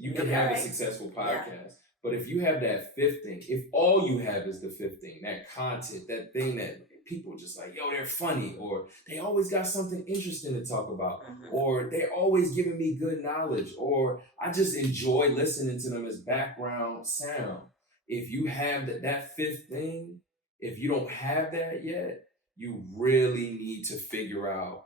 you can have a successful podcast. Yeah. But if you have that 5th thing, if all you have is the 5th thing, that content, that thing that people just like, yo, they're funny, or they always got something interesting to talk about, or they're always giving me good knowledge, or I just enjoy listening to them as background sound. If you have that 5th thing, if you don't have that yet, you really need to figure out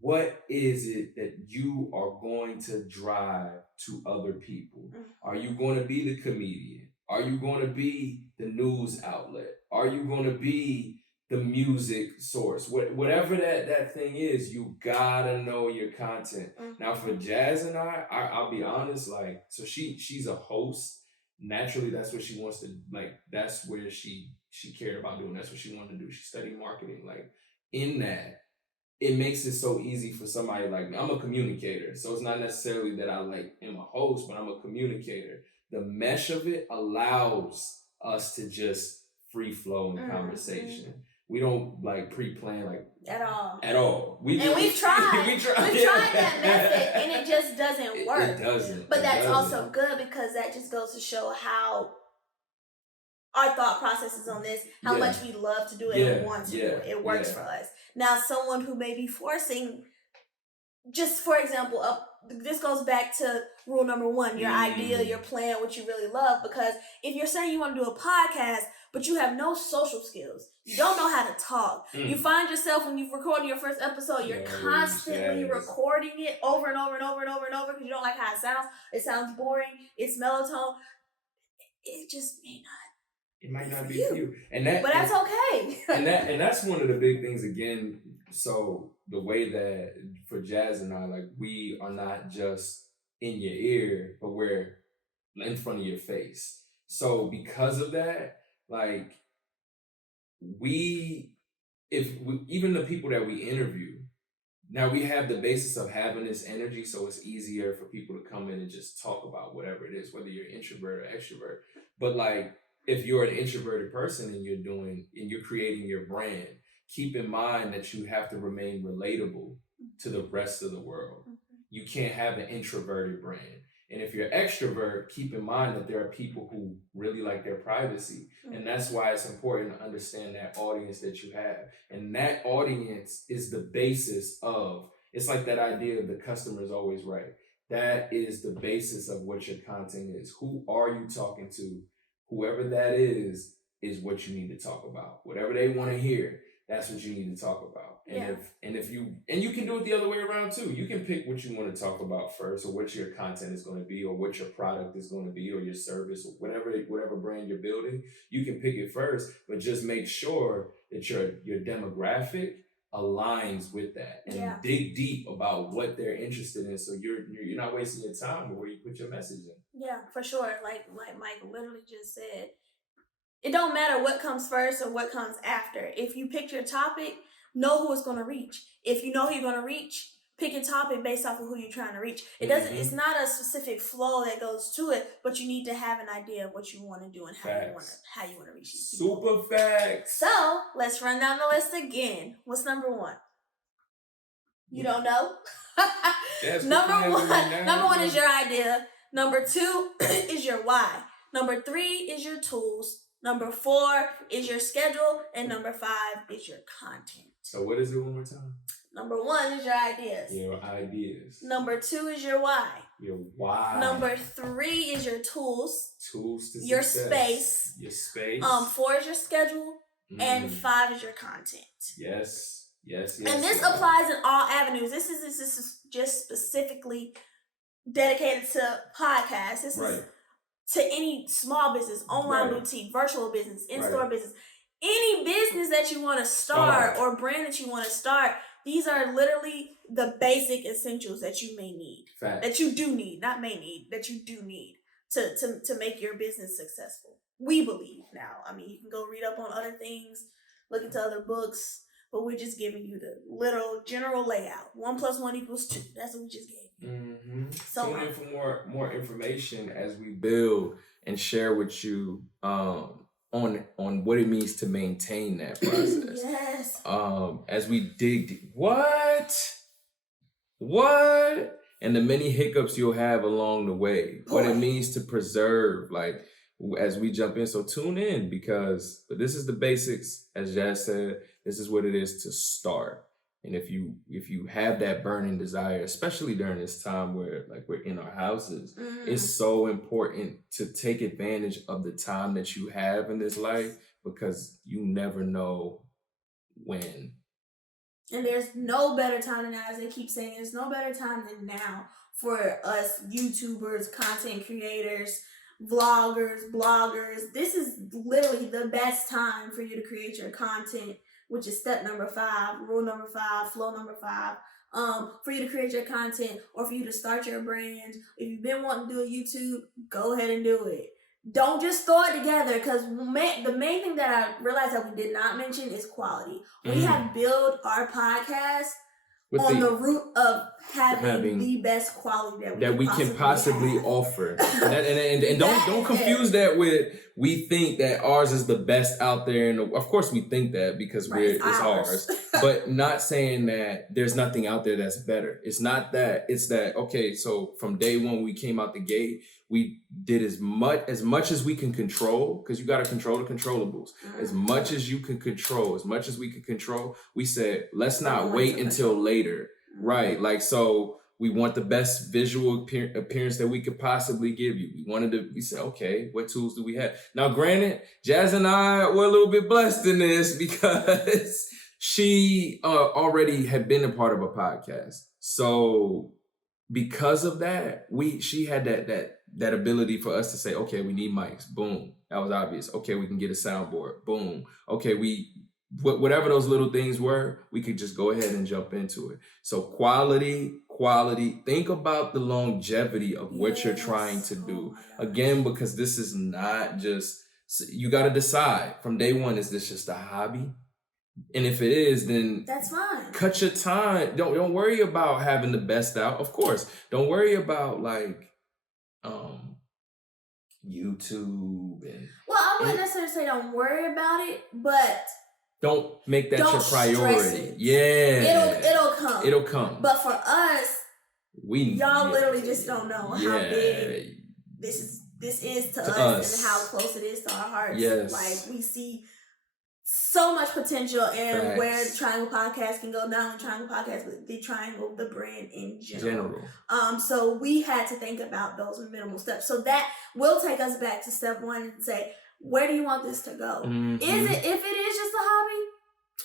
what is it that you are going to drive to other people. Are you going to be the comedian? Are you going to be the news outlet? Are you going to be the music source? Whatever that thing is, you gotta know your content. Now for Jazz and I'll be honest, like, so she's a host. Naturally, that's what she wants to, like, that's where she cared about doing. That's what she wanted to do. She studied marketing. Like, in that, it makes it so easy for somebody like me. I'm a communicator. So it's not necessarily that I like am a host, but I'm a communicator. The mesh of it allows us to just free flow in conversation. We don't like pre-plan like at all. We've tried. We've tried that method, and it just doesn't work. It doesn't. But that's also good because that just goes to show how our thought process is on this, how much we love to do it and want to do it. It works for us. Now, someone who may be forcing, just for example, this goes back to rule number 1, your idea, your plan, what you really love. Because if you're saying you want to do a podcast, but you have no social skills, you don't know how to talk, you find yourself when you've recorded your first episode, you're constantly recording it over and over and over and over and over because you don't like how it sounds. It sounds boring. It's mellow-tone. It just may not. It might not be for you. But that's okay. and that's one of the big things again. So the way that for Jazz and I, like, we are not just in your ear, but we're in front of your face. So because of that, like, even the people that we interview, now we have the basis of having this energy, so it's easier for people to come in and just talk about whatever it is, whether you're introvert or extrovert. But like, if you're an introverted person and you're creating your brand, keep in mind that you have to remain relatable to the rest of the world. You can't have an introverted brand. And if you're extrovert, keep in mind that there are people who really like their privacy. And that's why it's important to understand that audience that you have. And that audience is the basis of, it's like that idea of the customer is always right. That is the basis of what your content is. Who are you talking to? Whoever that is what you need to talk about. Whatever they want to hear, that's what you need to talk about. And you can do it the other way around too. You can pick what you want to talk about first, or what your content is going to be, or what your product is going to be, or your service, or whatever brand you're building. You can pick it first, but just make sure that your demographic aligns with that, and dig deep about what they're interested in, so you're not wasting your time where you put your message in. Yeah, for sure. Like Mike literally just said, it don't matter what comes first or what comes after. If you pick your topic, know who it's going to reach. If you know who you're going to reach, pick your topic based off of who you're trying to reach. It doesn't. It's not a specific flow that goes to it, but you need to have an idea of what you want to do and how you want to reach these people. Super facts. So let's run down the list again. What's number 1? You don't know? That's Number what one, happened now. number one is your idea. Number 2 is your why. Number 3 is your tools. Number 4 is your schedule. And number 5 is your content. So what is it one more time? Number 1 is your ideas. Your ideas. Number 2 is your why. Your why. Number 3 is your tools. Tools to Your success. space. Your space. 4 is your schedule. And 5 is your content. Yes. And this applies in all avenues. This is just specifically dedicated to podcasts. This is to any small business, online boutique, virtual business, in-store business. Any business that you want to start or brand that you want to start, these are literally the basic essentials that you may need. Fact. That you do need, not may need, that you do need to make your business successful. We believe now. I mean, you can go read up on other things, look into other books, but we're just giving you the literal general layout. 1 + 1 = 2. That's what we just gave you. Mm-hmm. So tune in for more information as we build and share with you on what it means to maintain that process. Yes. As we dig what and the many hiccups you'll have along the way. What it means to preserve, like as we jump in. So tune in, because this is the basics, as Jazz said. This is what it is to start. And if you have that burning desire, especially during this time where like we're in our houses, it's so important to take advantage of the time that you have in this life, because you never know when. And there's no better time than now, as they keep saying, there's no better time than now for us YouTubers, content creators, vloggers, bloggers. This is literally the best time for you to create your content, which is step number 5, rule number 5, flow number 5. For you to create your content or for you to start your brand. If you've been wanting to do a YouTube, go ahead and do it. Don't just throw it together, because the main thing that I realized that we did not mention is quality. We have built our podcast on the root of having the best quality that we can possibly offer. And don't confuse that with, we think that ours is the best out there. And of course we think that because it's ours. But not saying that there's nothing out there that's better. It's not that. It's that, okay, so from day one we came out the gate, we did as much as we can control, because you got to control the controllables. As much as you can control, as much as we can control, we said, let's not wait until later. Right. Like, so we want the best visual appearance that we could possibly give you. We said, okay, what tools do we have? Now, granted, Jazz and I were a little bit blessed in this because she already had been a part of a podcast. So because of that, she had that ability for us to say, okay, we need mics. Boom. That was obvious. Okay, we can get a soundboard. Boom. Okay, whatever those little things were, we could just go ahead and jump into it. So quality, think about the longevity of what you're trying to do. Again, because this is not just, you got to decide from day one, is this just a hobby? And if it is, then that's fine. Cut your time. Don't worry about having the best out. Of course, don't worry about like YouTube and. Well, I wouldn't necessarily say don't worry about it, but don't make that your priority. Yeah, it'll come. It'll come. But for us, y'all literally just don't know how big this is to us and how close it is to our hearts. Yes, like we see so much potential in where the Triangle Podcast can go. Not only Triangle Podcast, but the Triangle, the brand in general. So we had to think about those minimal steps. So that will take us back to step 1 and say, where do you want this to go? If it is just a hobby,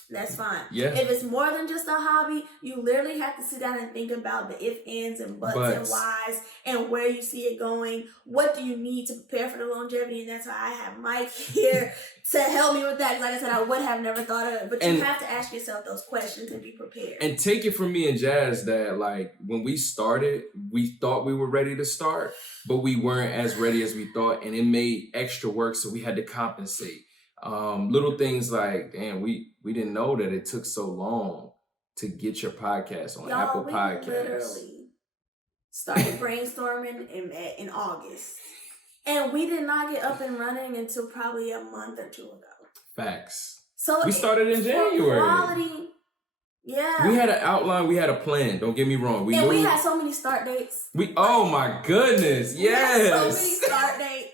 that's fine. Yeah. If it's more than just a hobby, you literally have to sit down and think about the if, ands, and buts and whys and where you see it going. What do you need to prepare for the longevity? And that's why I have Mike here to help me with that. Like I said, I would have never thought of it. But you have to ask yourself those questions and be prepared. And take it from me and Jazz that like when we started, we thought we were ready to start, but we weren't as ready as we thought. And it made extra work, so we had to compensate. Little things like, damn, we didn't know that it took so long to get your podcast on Apple Podcasts. Literally started brainstorming in August, and we did not get up and running until probably a month or 2 ago. Facts. So we started in January. Quality, Yeah. We had an outline. We had a plan. Don't get me wrong. And we had so many start dates. Oh my goodness. Yes. We had so many start dates.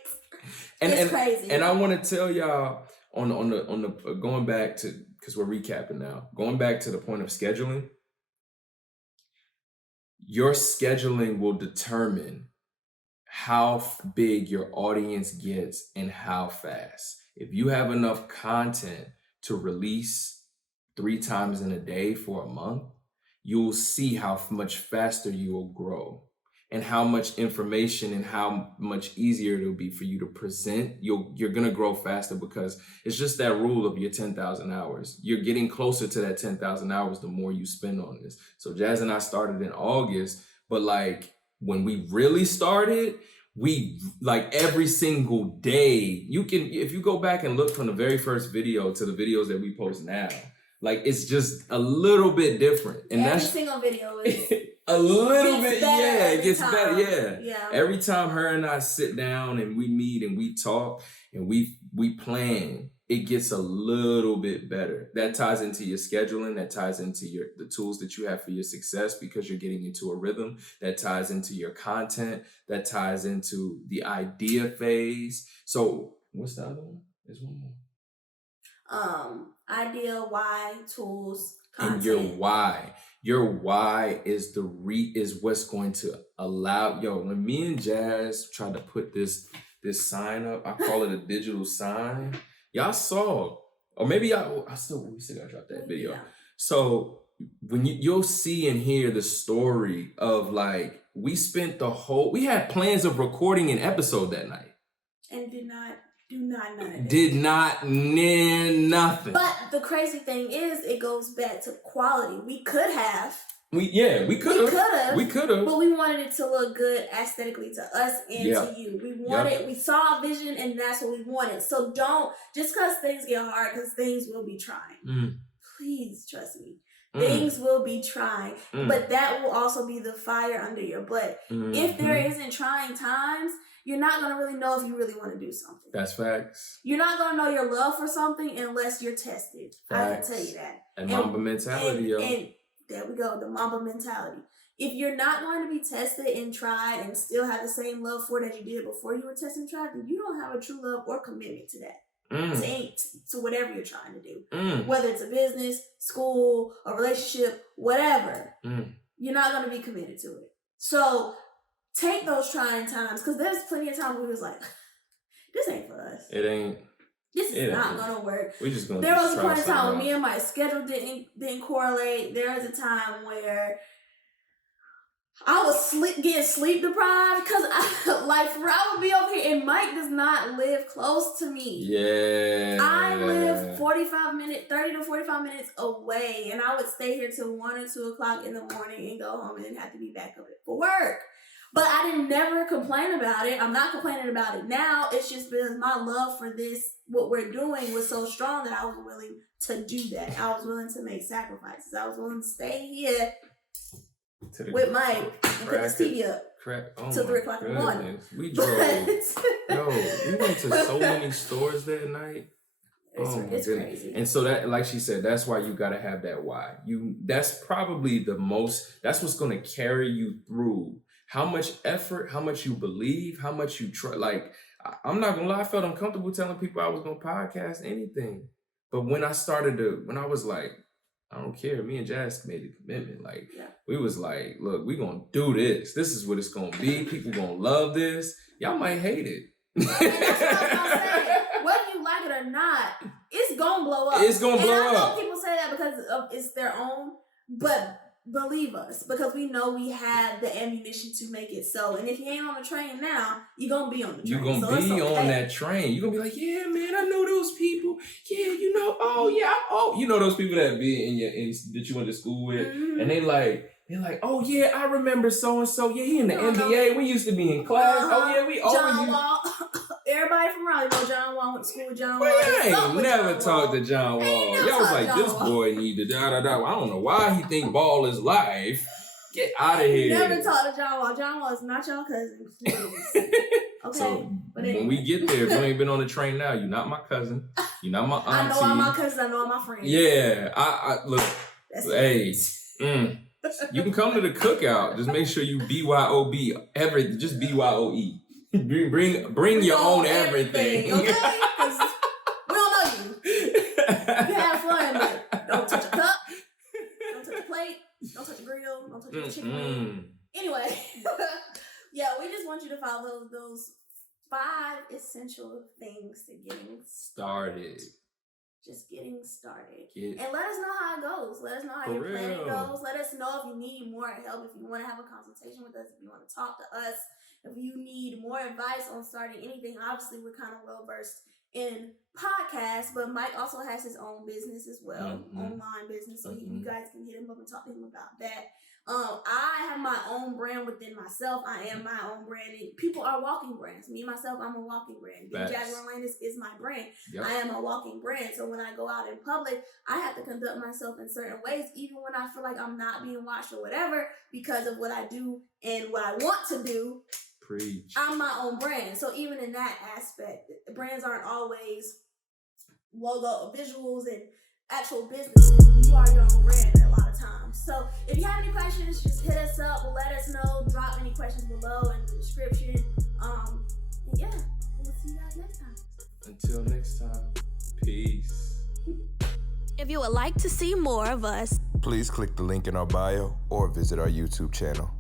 It's crazy. And I want to tell y'all on the going back to, because we're recapping now, going back to the point of scheduling. Your scheduling will determine how big your audience gets and how fast. If you have enough content to release 3 times in a day for a month, you'll see how much faster you will grow and how much information and how much easier it'll be for you to present. You're going to grow faster because it's just that rule of your 10,000 hours. You're getting closer to that 10,000 hours the more you spend on this. So Jazz and I started in August, but like when we really started, we like every single day, you can, if you go back and look from the very first video to the videos that we post now, like it's just a little bit different. And every that's single video is a little bit, yeah, it gets time. better, Yeah. Every time her and I sit down and we meet and we talk and we plan, it gets a little bit better. That ties into your scheduling, that ties into the tools that you have for your success because you're getting into a rhythm, that ties into your content, that ties into the idea phase. So what's the other one? There's one more. Idea, why, tools, content. And your why is is what's going to allow, when me and Jazz tried to put this sign up, I call it a digital sign. Y'all saw, or maybe we still gotta drop that video. Yeah. So when you'll see and hear the story of like, we had plans of recording an episode that night. And did not do none of it. Did not nothing. But the crazy thing is, it goes back to quality. We could have. We could have. But we wanted it to look good aesthetically to us and to you. We saw a vision and that's what we wanted. So don't, just because things get hard, because things will be trying. Please trust me. Things will be trying. But that will also be the fire under your butt. If there isn't trying times, you're not going to really know if you really want to do something. That's facts. You're not going to know your love for something unless you're tested. Facts. I can tell you that. And Mamba mentality, yo. And there we go, the Mamba mentality. If you're not going to be tested and tried and still have the same love for it as you did before you were tested and tried, then you don't have a true love or commitment to that. To whatever you're trying to do. Whether it's a business, school, a relationship, whatever. You're not going to be committed to it. So take those trying times, because there's plenty of times where we was like, this ain't for us. It ain't. This is not going to work. We just going to There was a point in time when me and my schedule didn't correlate. There was a time where I was getting sleep deprived because I would be over here and Mike does not live close to me. Yeah. I live 30 to 45 minutes away, and I would stay here till 1 or 2 o'clock in the morning and go home and then have to be back up for work. But I didn't never complain about it. I'm not complaining about it now. It's just because my love for this, what we're doing, was so strong that I was willing to do that. I was willing to make sacrifices. I was willing to stay here with Mike and put this TV up till 3 o'clock in the morning. We drove. We went to so many stores that night. It's crazy. And so that, like she said, that's why you gotta have that why. That's probably that's what's gonna carry you through. How much effort, how much you believe, how much you try. Like, I'm not gonna lie, I felt uncomfortable telling people I was gonna podcast anything. But when I was like, I don't care, me and Jazz made the commitment. Like, we was like, look, we gonna do this. This is what it's gonna be. People gonna love this. Y'all might hate it. And that's what I was gonna say. Whether you like it or not, it's gonna blow up. It's gonna blow up. I know people say that because it's their own, but believe us, because we know we have the ammunition to make it so. And if you ain't on the train now, you're gonna be on the train. You're gonna be on that train. You're gonna be like, yeah, man, I know those people. Yeah, you know those people that be that you went to school with, and they're like, oh yeah, I remember so and so. Yeah, he in the NBA. We used to be in class. Oh yeah, we John Wall. Everybody from Raleigh know John Wall, went to school with John Wall. I ain't never talked to John Wall. Y'all was like, this boy need to da-da-da. I don't know why he think ball is life. Get out of here. Never talked to John Wall. John Wall is not your cousin. Okay. So when we get there, if you ain't been on the train now, you're not my cousin. You're not my auntie. I know all my cousins. I know all my friends. Yeah. I look, That's Hey, it. you can come to the cookout. Just make sure you BYOB everything. Just BYOE. Bring your own everything. Okay? 'Cause we don't know you. You have fun, but don't touch a cup. Don't touch a plate. Don't touch a grill. Don't touch a chicken wing. Anyway, yeah, we just want you to follow those 5 essential things to getting Started. Just getting started. Get And let us know how it goes. Let us know how For your plan real. goes. Let us know if you need more help, if you want to have a consultation with us, if you want to talk to us, if you need more advice on starting anything. Obviously, we're kind of well versed in podcasts, but Mike also has his own business as well, online business. So you guys can hit him up and talk to him about that. I have my own brand within myself. I am my own brand. And people are walking brands. Me, myself, I'm a walking brand. Jaguar Landis is my brand. Yep. I am a walking brand. So when I go out in public, I have to conduct myself in certain ways, even when I feel like I'm not being watched or whatever, because of what I do and what I want to do. Preach. I'm my own brand. So even in that aspect, brands aren't always logo, visuals, and actual businesses. You are your own brand a lot of times. So if you have any questions, just hit us up. Let us know. Drop any questions below in the description. And yeah, we'll see you guys next time. Until next time, peace. If you would like to see more of us, Please click the link in our bio or visit our YouTube channel.